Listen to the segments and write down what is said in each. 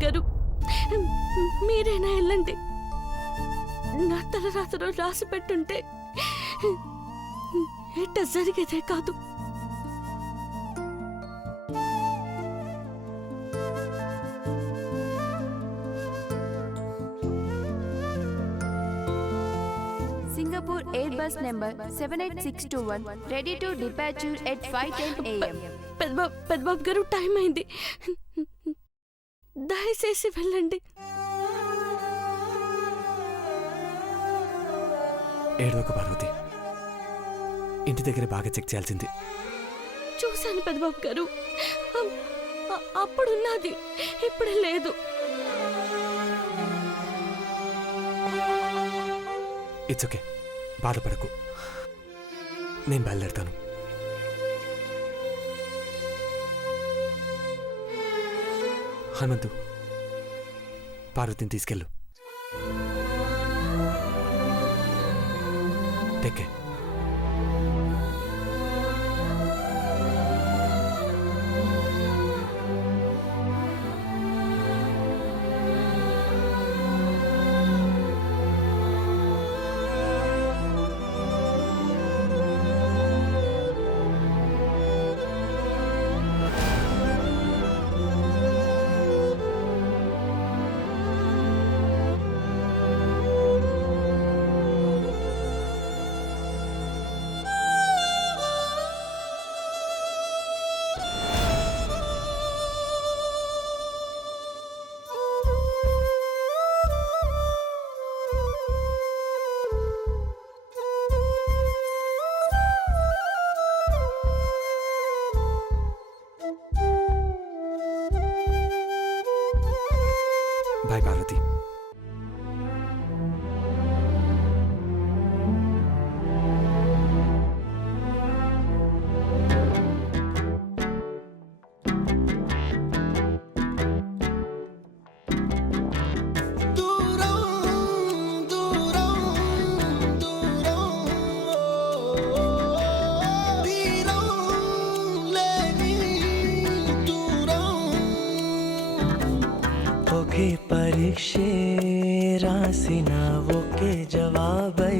పెద్దబాబు గారు, మీరైనా వెళ్ళండి. నా తలరాతలో రాసి పెట్టుంటే ఎట్ట జరిగేదే కాదు. Singapore Airbus number 78621 ready to departure at 5:10 a.m. పెద్దబాబు గారు, టైం అయింది. దయచేసి వెళ్ళండి. ఏడవకు పార్వతి, ఇంటి దగ్గర బాగా చెక్ చేయాల్సింది. చూశాను పెద్దబాబు గారు, అప్పుడున్నది, ఇప్పుడు లేదు. ఇట్స్ ఓకే, బాధపడకు, నేను బయలుదేరుతాను. హనుమంతు, పార్వతిని తీసుకెళ్ళు. Take care. బాయ్ పార్వతి. ఒకే పరీక్షే రాసిన ఒకే జవాబై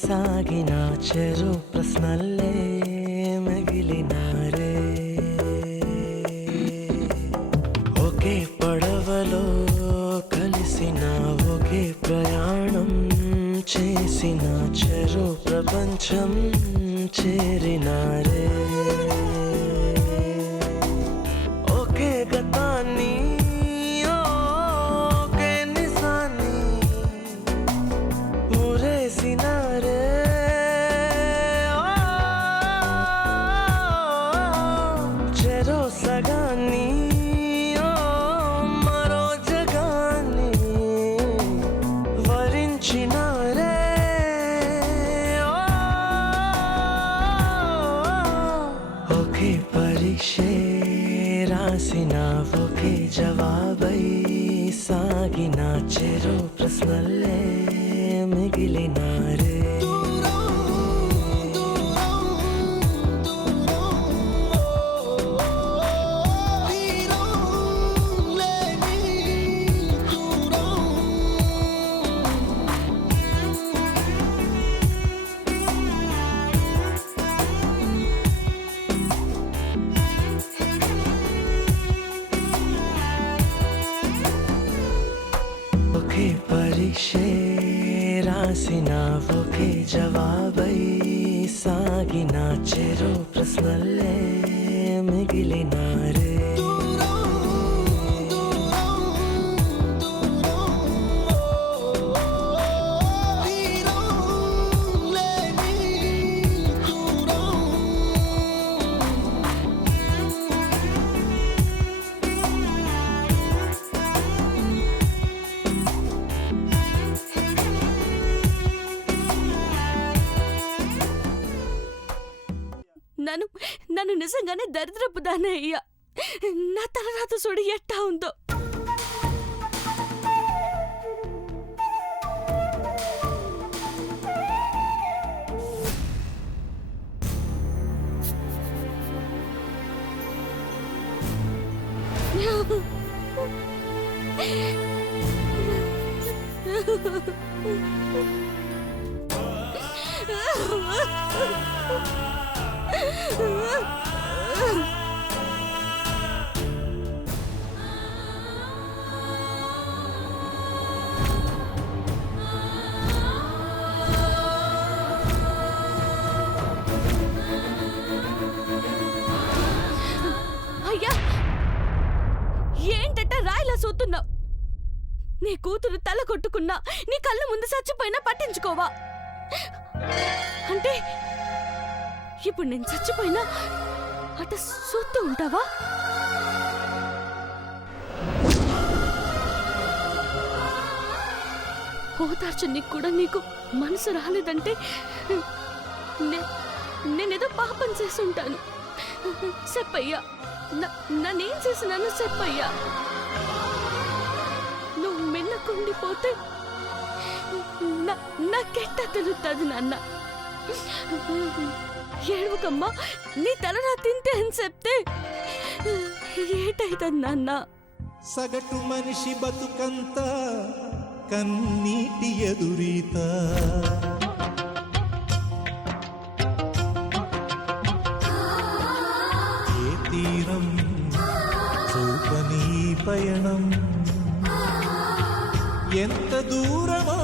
సాగిన చెరు ప్రశ్నల్లే మిగిలినారే. ఒకే పడవలో కలిసిన ఒకే ప్రయాణం చేసిన చెరు ప్రపంచం చేరినారే. ఒకే గతాన్ని పరీక్షే రాసిన ఒకే జవాబై సాగిన చెరు ప్రశ్నల్లే మిగిలినారే. ఒకే పరీక్షే రాసిన ఒకే జవాబై సాగిన చెరు ప్రశ్నల్లే మిగిలినారే. నన్ను నిజంగానే దరిద్రపు దానే అయ్యా. నా తలరాత చూడు ఎట్టా ఉందో. అయ్యా, ఏంటంటే రాయిలా సూతున్నావు? నీ కూతురు తల కొట్టుకున్నా, నీ కళ్ళ ముందు చచ్చిపోయినా పట్టించుకోవా? అంటే ఇప్పుడు నేను చచ్చిపోయినా అట చూస్తూ ఉంటావా? ఓదార్చనీకి కూడా నీకు మనసు రాలేదంటే నేనేదో పాపం చేసుంటాను. చెప్పయ్యా, నన్నేం చేసినాను చెప్పయ్యా. నువ్వు మిన్నకుండిపోతే నాకెట్ట తెలుస్తుంది నాన్న. ఏడవకమ్మా, నీ తలరా తింటే అని చెప్తే ఏటైతుంది నాన్న. సగటు మనిషి బతుకంత కన్నీటి ఎదురీత, ఏ తీరం చూపని పయనం, ఎంత దూరమో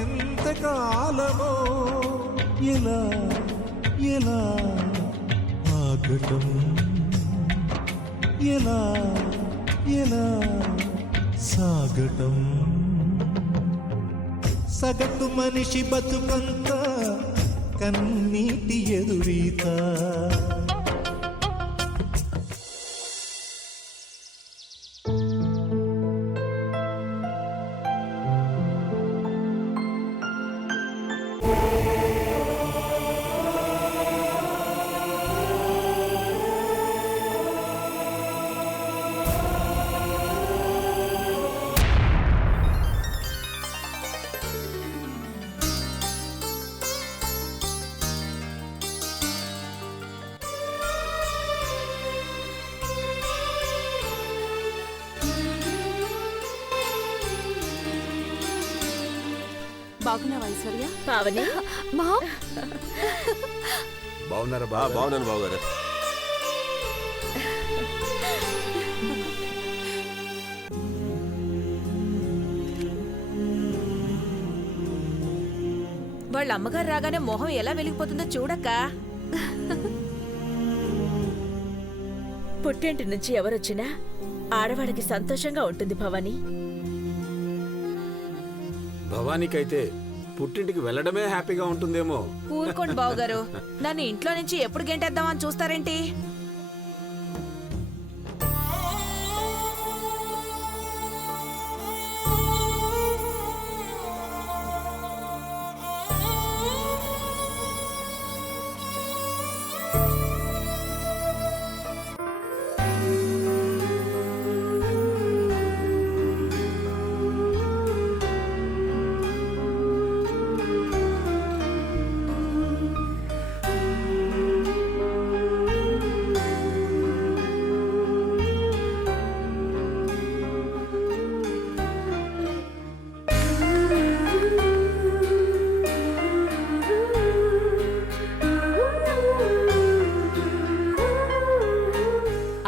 ఎంత కాలమో, ఎలా ఎలా ఆగటం, ఎలా ఎలా సాగటం. సగటు మనిషి బతుకంత కన్నీటి ఎదురీత. బాగున్నావా ఐశ్వర్య? పావని, మా బాగున్నారా? బాగున్నాను బావగారు. వాళ్ళ అమ్మగారు రాగానే మొహం ఎలా వెలిగిపోతుందో చూడక్క. పుట్టింటి నుంచి ఎవరొచ్చినా ఆడవాడికి సంతోషంగా ఉంటుంది భవానీ. భవానీకైతే పుట్టింటికి వెళ్ళడమే హ్యాపీగా ఉంటుందేమో. ఊరుకోండి బావగారు, నన్ను ఇంట్లో నుంచి ఎప్పుడు గెంటేద్దామని చూస్తారేంటి?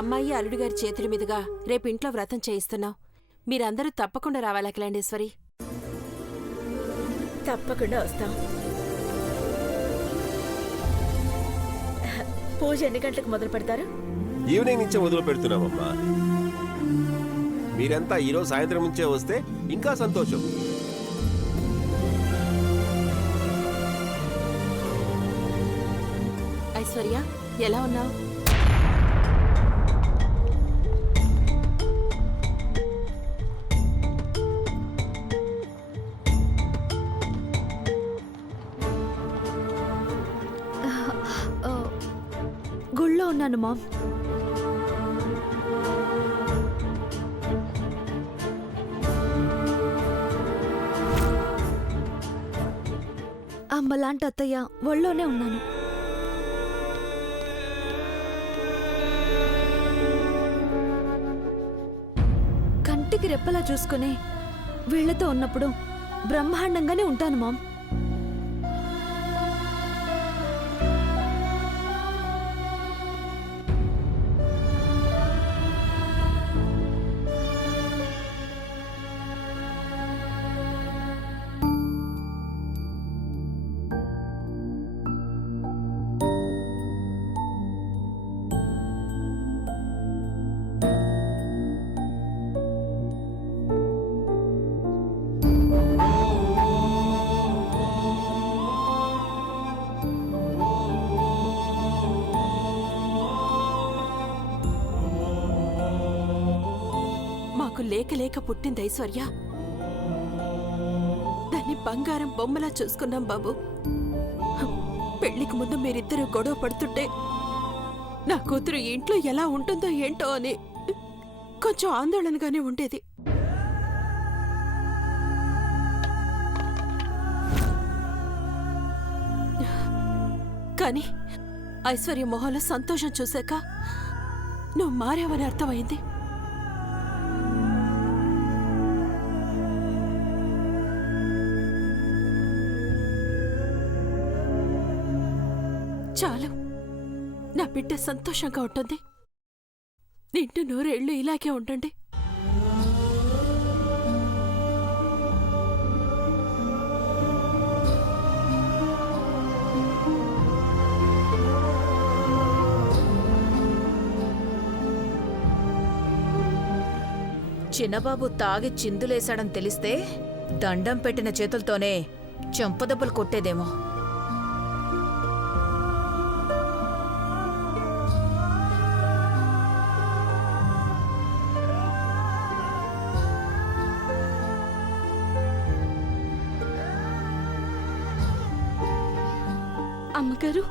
అమ్మాయి అల్లుడు గారి చేతుల మీదుగా రేపు ఇంట్లో వ్రతం చేయిస్తున్నాం. మీరందరూ తప్పకుండా రావాలి అఖిలాండేశ్వరి. తప్పకుండా వస్తాం. పూజ ఎన్ని గంటలకు మొదలు పెడతారు? ఈవినింగ్ నుంచే మొదలు పెడుతున్నామమ్మా. మీరంతా ఈరోజు సాయంత్రం నుంచే వస్తే ఇంకా సంతోషం. ఐశ్వర్య, ఎలా ఉన్నావు? గుళ్ళో ఉన్నాను మామ్. అమ్మలాంటి అత్తయ్య ఒళ్ళోనే ఉన్నాను. రెప్పలా చూసుకుని వీళ్లతో ఉన్నప్పుడు బ్రహ్మాండంగానే ఉంటాను మామ్. మాకు లేక లేక పుట్టింది ఐశ్వర్య. దాన్ని బంగారం బొమ్మలా చూసుకున్నాం బాబు. పెళ్లికి ముందు మీరిద్దరూ గొడవ పడుతుంటే నా కూతురు ఇంట్లో ఎలా ఉంటుందో ఏంటో అని కొంచెం ఆందోళనగానే ఉండేది. కానీ ఐశ్వర్య మొహంలో సంతోషం చూశాక నువ్వు మారావని అర్థమైంది. చాలు, నా బిడ్డ సంతోషంగా ఉంటుంది. నిండు నూరేళ్లు ఇలాగే ఉండండి. చిన్నబాబు తాగి చిందులేశాడని తెలిస్తే దండం పెట్టిన చేతులతోనే చెంపదెబ్బలు కొట్టేదేమో. అమ్మగారు,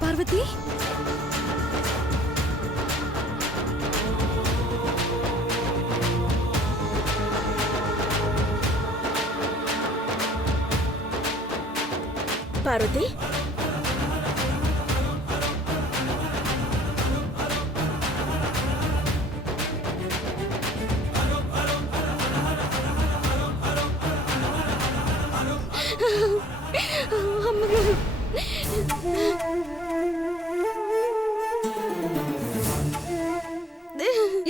పార్వతి, పార్వతి, అమ్మగారు,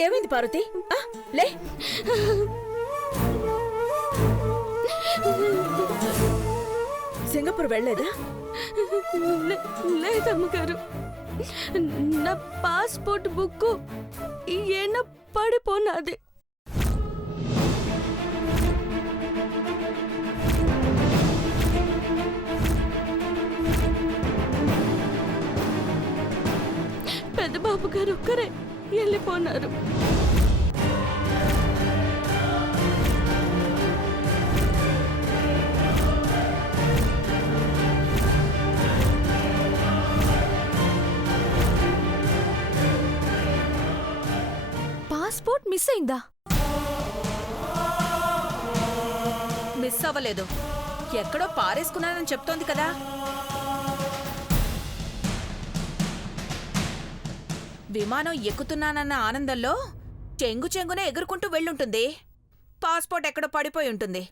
ఏమైంది పార్వతి? లే, సింగపూర్ వెళ్ళలేదా? లేదమ్మగారు, నా పాస్పోర్ట్ బుక్ ఏన పడిపోనాది. పెద్ద బాబు గారు ఒక్కరే వెళ్ళిపోనారు. పాస్పోర్ట్ మిస్ అయిందా? మిస్ అవ్వలేదు, ఎక్కడో పారేసుకున్నానని చెప్తోంది కదా. విమానం ఎక్కుతున్నానన్న ఆనందంలో చెంగు చెంగునే ఎగురుకుంటూ వెళ్ళుంటుంది. పాస్పోర్ట్ ఎక్కడో పడిపోయి ఉంటుంది.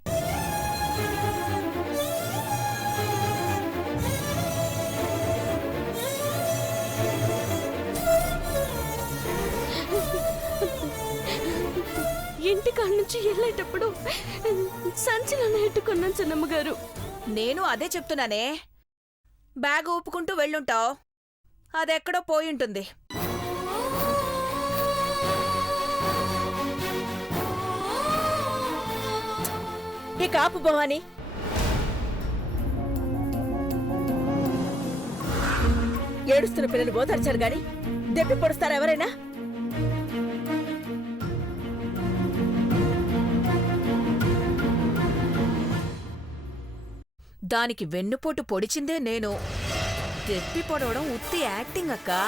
ఇంటికాడ నుంచి వెళ్ళేటప్పుడు సంచిలో నెట్టుకున్నాను చిన్నమ్మగారు. నేను అదే చెప్తున్నానే, బ్యాగ్ ఊపుకుంటూ వెళ్ళుంటావు, అదెక్కడో పోయుంటుంది. ఇక ఆపు భవాని. ఏడుస్తున్న పిల్లలు బోధర్చారు గాని దెప్పి పొడుస్తారా ఎవరైనా? దానికి వెన్నుపోటు పొడిచిందే నేను. దెప్పి పొడవడం ఉత్తి యాక్టింగ్ అక్కా.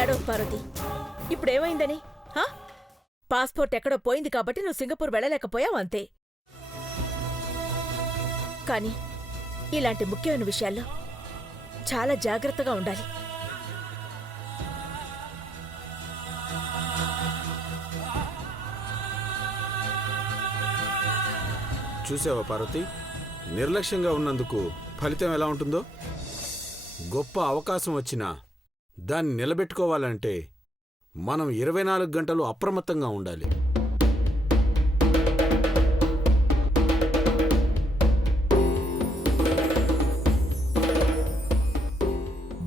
ఏడో పార్వతి, ఇప్పుడేమైందని? హా? పాస్పోర్ట్ ఎక్కడో పోయింది కాబట్టి నువ్వు సింగపూర్ వెళ్ళలేకపోయావు అంతే. కానీ ఇలాంటి ముఖ్యమైన విషయాల్లో చాలా జాగ్రత్తగా ఉండాలి. చూసావా పార్వతి, నిర్లక్ష్యంగా ఉన్నందుకు ఫలితం ఎలా ఉంటుందో. గొప్ప అవకాశం వచ్చినా దాన్ని నిలబెట్టుకోవాలంటే మనం 24 గంటలు అప్రమత్తంగా ఉండాలి.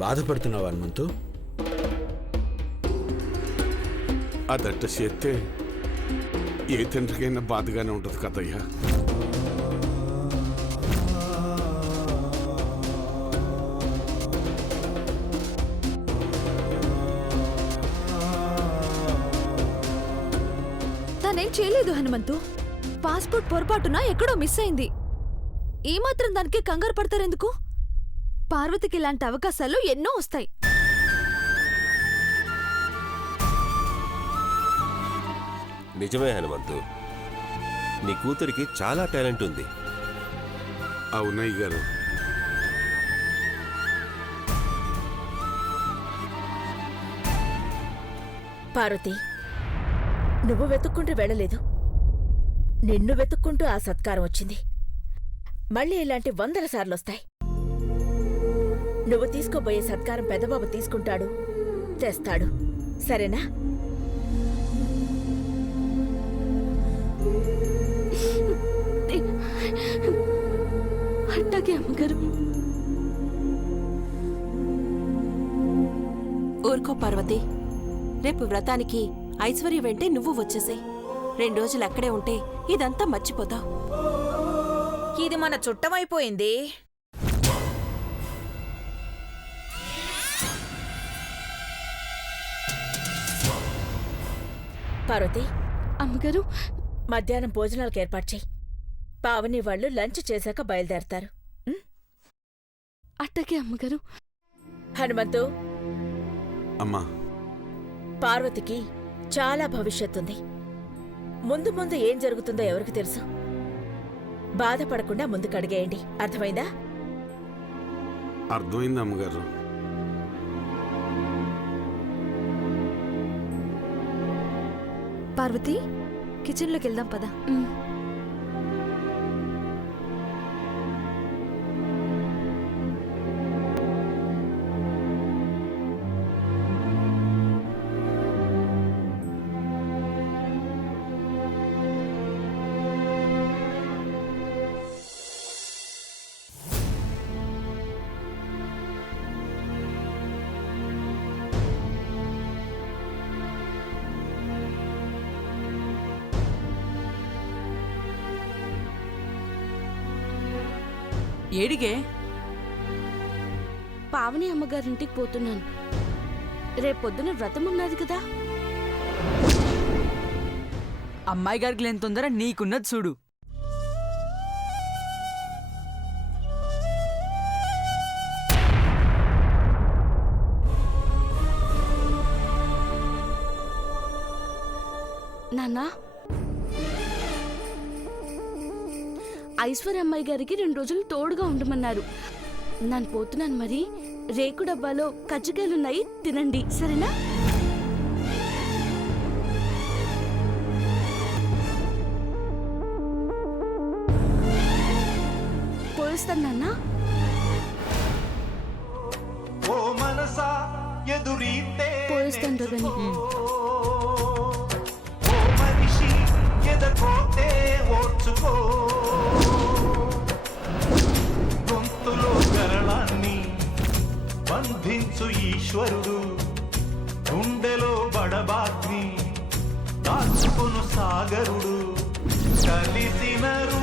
బాధపడుతున్నావా హనుమంతు? అదట్ట చేస్తే ఏ తండ్రికైనా బాధగానే ఉంటుంది కదయ్యా. తనేం చేయలేదు హనుమంతు. పాస్పోర్ట్ పొరపాటున ఎక్కడో మిస్ అయింది. ఏమాత్రం దానికి కంగారు పడతారెందుకు? పార్వతికి ఇలాంటి అవకాశాలు ఎన్నో వస్తాయి. నిజమే హనుమంతు, నీ కూతురికి చాలా టాలెంట్ ఉంది. అవునయ్య గారు. పార్వతి, నువ్వు వెతుక్కుంటూ వెళ్ళలేదు, నిన్ను వెతుక్కుంటూ ఆ సత్కారం వచ్చింది. మళ్ళీ ఇలాంటి 100 సార్లొస్తాయి. నువ్వు తీసుకోబోయే సత్కారం పెద్దబాబు తీసుకుంటాడు, తెస్తాడు. సరేనా? అట్టాగే అమ్మగారు. ఊరుకో పార్వతి, రేపు వ్రతానికి ఐశ్వర్య వెంటే నువ్వు వచ్చేసే. 2 రోజులు అక్కడే ఉంటే ఇదంతా మర్చిపోతావు. ఇది మన చుట్టమైపోయింది. పార్వతి, అమ్మగారు, మధ్యాహ్నం భోజనాలకు ఏర్పాటు చెయ్యి. పావని వాళ్ళు లంచ్ చేశాక బయలుదేరతారు. అట్టాగే అమ్మగారు. హనుమంతు, అమ్మా, పార్వతికి చాలా భవిష్యత్తుంది. ముందు ముందు ఏం జరుగుతుందో ఎవరికి తెలుసు? బాధపడకుండా ముందుకడిగేయండి. అర్థమైందా? అర్థమైంది అమ్మగారు. పార్వతి, కిచెన్లోకి వెళ్దాం పద. ఏడిగే? పావని అమ్మగారింటికి పోతున్నాను. రేపొద్దున వ్రతం ఉన్నది కదా. అమ్మాయి గారికి లేని తొందర నీకున్నది చూడు. నాన్నా, ఐశ్వర్య అమ్మాయి గారికి 2 రోజులు తోడుగా ఉండమన్నారు. నేను పోతున్నాను. మరి రేకు డబ్బాలో కజ్జికాయలున్నాయి, తినండి. సరేనా? పోయిస్తాను నాన్నా. పోయిస్తాను రగని. బంధించు ఈశ్వరుడు గుండెలో బడబాగ్ని దాచుకొను సాగరుడు కలిసిన రూ